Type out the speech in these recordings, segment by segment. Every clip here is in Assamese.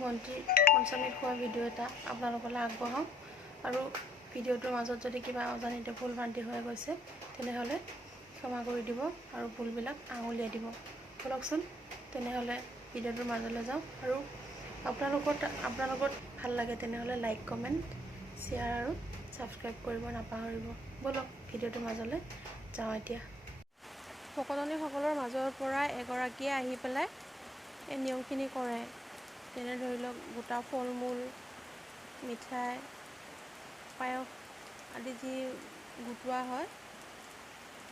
ভণ্টিৰ পঞ্চমী খোৱা ভিডিঅ' এটা আপোনালোকলৈ আগবঢ়াওঁ আৰু ভিডিঅ'টোৰ মাজত যদি কিবা অজানিতে ভুল ভ্ৰান্তি হৈ গৈছে তেনেহ'লে ক্ষমা কৰি দিব আৰু ভুলবিলাক আঙুলিয়াই দিব। বলকচোন তেনেহ'লে ভিডিঅ'টোৰ মাজলৈ যাওঁ আৰু আপোনালোকৰ ভাল লাগে তেনেহ'লে লাইক কমেণ্ট শ্বেয়াৰ আৰু ছাবস্ক্ৰাইব কৰিব নাপাহৰিব। বলক ভিডিঅ'টোৰ মাজলৈ যাওঁ। এতিয়া ভকতনীসকলৰ মাজৰ পৰা এগৰাকীয়ে আহি পেলাই এই নিয়মখিনি কৰে। যেনে ধৰি লওক গোটা ফল মূল, মিঠাই, পায়স আদি যি গোটোৱা হয়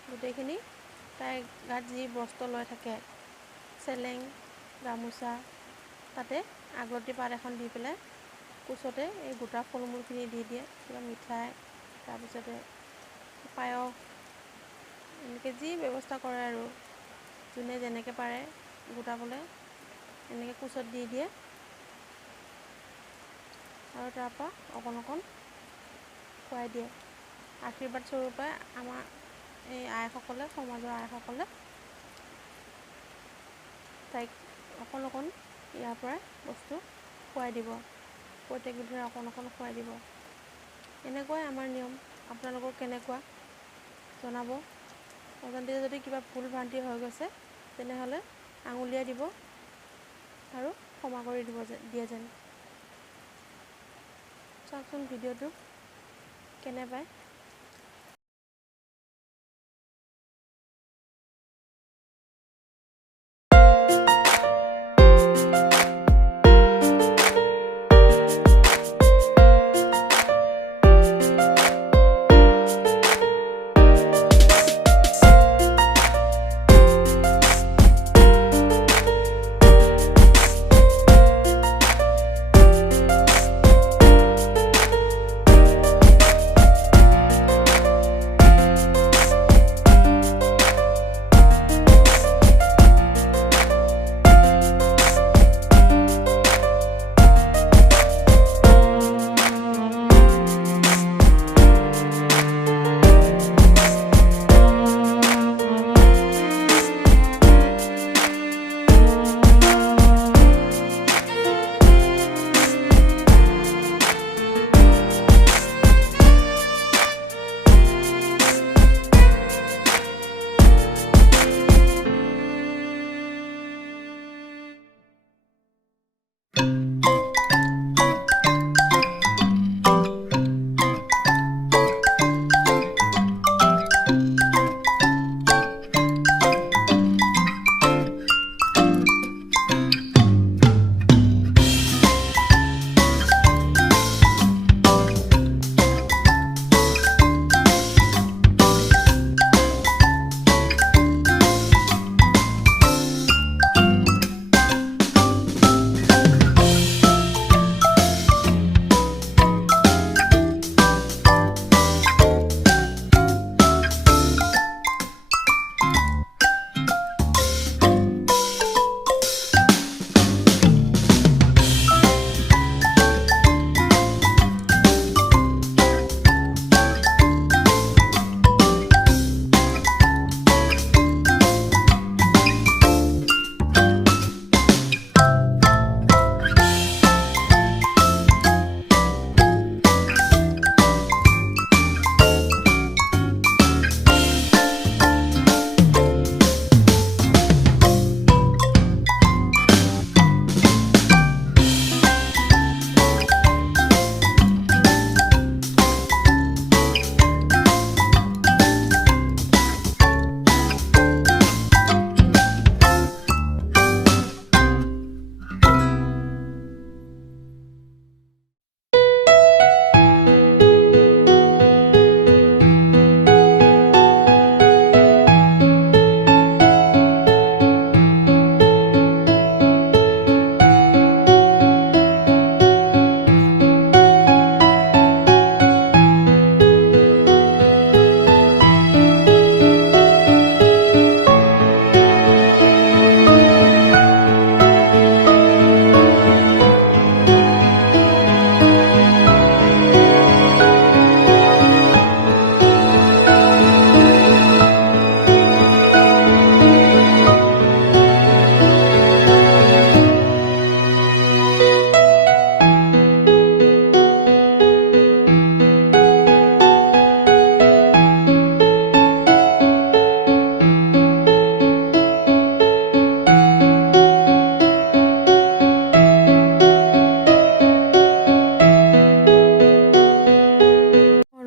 গোটেইখিনি তাই গাত যি বস্ত্ৰ লৈ থাকে, চেলেং, গামোচা, তাতে আগলতি পাত এখন দি পেলাই কোচতে এই গোটা ফল মূলখিনি দি দিয়ে। কিবা মিঠাই, তাৰপিছতে পায়স, এনেকৈ যি ব্যৱস্থা কৰে আৰু যোনে যেনেকৈ পাৰে গোটাবলৈ এনেকৈ কোচত দি দিয়ে আৰু তাৰপৰা অকণ অকণ খুৱাই দিয়ে। আশীৰ্বাদ স্বৰূপে আমাৰ এই আইসকলে, সমাজৰ আইসকলে তাইক অকণ অকণ ইয়াৰ পৰাই বস্তু খুৱাই দিব। প্ৰত্যেক বিধৰে অকণ অকণ খুৱাই দিব। এনেকুৱাই আমাৰ নিয়ম। আপোনালোকৰ কেনেকুৱা জনাব। অজানিতে যদি কিবা ভুল ভ্ৰান্তি হৈ গৈছে তেনেহ'লে আঙুলিয়াই দিব আৰু ক্ষমা কৰি দিয়ে যেন। চাওকচোন ভিডিঅ'টো কেনে পায়।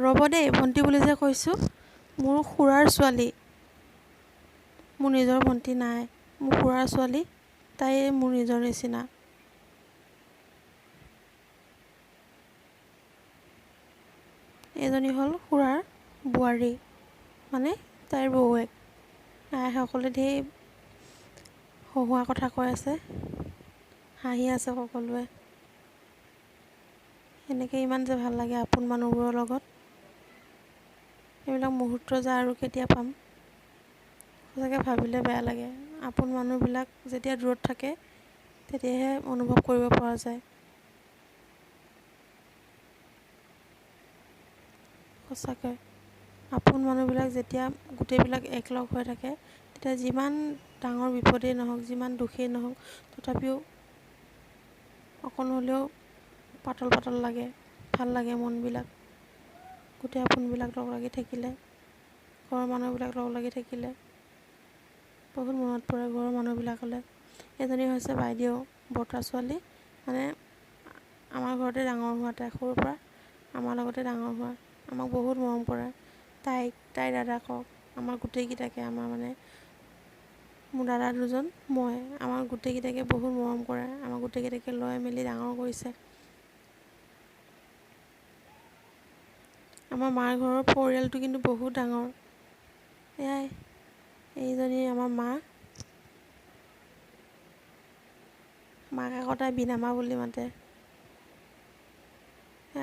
ৰ'ব দেই, ভণ্টি বুলি যে কৈছোঁ, মোৰ খুৰাৰ ছোৱালী, মোৰ নিজৰ ভণ্টি নাই, মোৰ খুৰাৰ ছোৱালী, তাই মোৰ নিজৰ নিচিনা। এজনী হ'ল খুৰাৰ বোৱাৰী, মানে তাইৰ বৌৱেক। আইসকলে ধেৰ হহুৱা কথা কৈ আছে, হাঁহি আছে সকলোৱে। এনেকৈ ইমান যে ভাল লাগে আপোন মানুহবোৰৰ লগত। এইবিলাক মুহূৰ্ত যে আৰু কেতিয়া পাম, সঁচাকৈ ভাবিলে বেয়া লাগে। আপোন মানুহবিলাক যেতিয়া দূৰত থাকে তেতিয়াহে অনুভৱ কৰিব পৰা যায়। সঁচাকৈ আপোন মানুহবিলাক যেতিয়া গোটেইবিলাক একলগ হৈ থাকে, তেতিয়া যিমান ডাঙৰ বিপদেই নহওক, যিমান দুখেই নহওক, তথাপিও অকণ হ'লেও পাতল পাতল লাগে, ভাল লাগে মনবিলাক। গোটেই আপোনবিলাক লগ লাগি থাকিলে, ঘৰৰ মানুহবিলাক লগ লাগি থাকিলে বহুত মনত পৰে ঘৰৰ মানুহবিলাকলৈ। এজনী হৈছে বাইদেউ, বৰ্তা ছোৱালী, মানে আমাৰ ঘৰতে ডাঙৰ হোৱা, তাই সৰুৰ পৰা আমাৰ লগতে ডাঙৰ হোৱা, আমাক বহুত মৰম কৰে। তাইৰ দাদাকক, আমাৰ গোটেইকেইটাকে, আমাৰ মানে মোৰ দাদা দুজন, মই, আমাৰ গোটেইকেইটাকে বহুত মৰম কৰে। আমাৰ গোটেইকেইটাকে লৈ মেলি ডাঙৰ কৰিছে। আমাৰ মাৰ ঘৰৰ পৰিয়ালটো কিন্তু বহুত ডাঙৰ। এয়াই, এইজনী আমাৰ মাক আকৌ তাই বিনামা বুলি মাতে।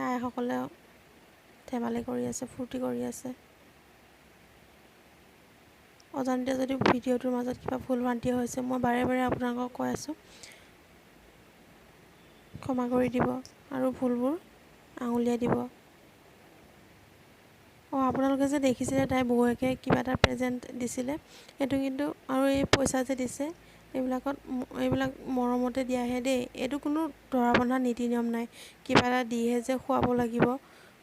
আইসকলে ধেমালি কৰি আছে, ফূৰ্তি কৰি আছে। অজানিতে যদি ভিডিঅ'টোৰ মাজত কিবা ভুল ভ্ৰান্তি হৈছে, মই বাৰে বাৰে আপোনালোকক কৈ আছোঁ, ক্ষমা কৰি দিব আৰু ভুলবোৰ আঙুলিয়াই দিব। আপোনালোকে যে দেখিছিলে তাইৰ বৌয়েকে কিবা এটা প্ৰেজেণ্ট দিছিলে, সেইটো কিন্তু, আৰু এই পইচা যে দিছে, এইবিলাক মৰমতে দিয়াহে দেই। এইটো কোনো ধৰা বন্ধা নীতি নিয়ম নাই, কিবা এটা দিহে যে খুৱাব লাগিব,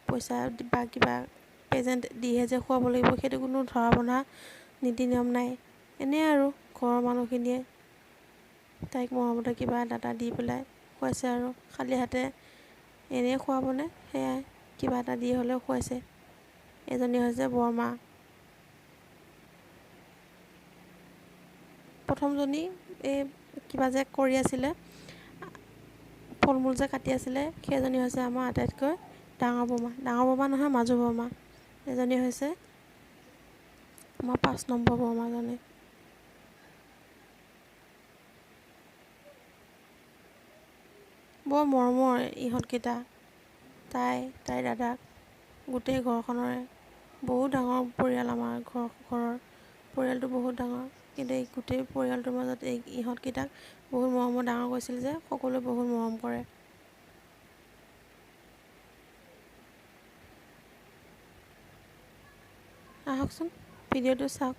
পইচা বা কিবা প্ৰেজেণ্ট দিহে যে খুৱাব লাগিব, সেইটো কোনো ধৰা বন্ধা নীতি নিয়ম নাই। এনেই আৰু ঘৰৰ মানুহখিনিয়ে তাইক মৰমতে কিবা এটা দি পেলাই খুৱাইছে আৰু, খালী হাতে এনেই খুৱাবনে, সেয়াই কিবা এটা দি হ'লেও খুৱাইছে। এজনী হৈছে বৰমা। প্ৰথমজনী এই কিবা যে কৰি আছিলে, ফল মূল যে কাটি আছিলে, সেইজনী হৈছে আমাৰ আটাইতকৈ ডাঙৰ বৰমা। ডাঙৰ বৰমা নহয়, মাজু বৰমা। এজনী হৈছে আমাৰ 5 নম্বৰ বৰমাজনী। বৰ মৰমৰ ইহঁতকেইটা, তাইৰ দাদাক, গোটেই ঘৰখনৰে। বহুত ডাঙৰ পৰিয়াল আমাৰ ঘৰৰ পৰিয়ালটো বহুত ডাঙৰ, কিন্তু এই গোটেই পৰিয়ালটোৰ মাজত ইহঁতকেইটাক বহুত মৰমত ডাঙৰ কৰিছিল যে, সকলোৱে বহুত মৰম কৰে। আহকচোন ভিডিঅ'টো চাওক।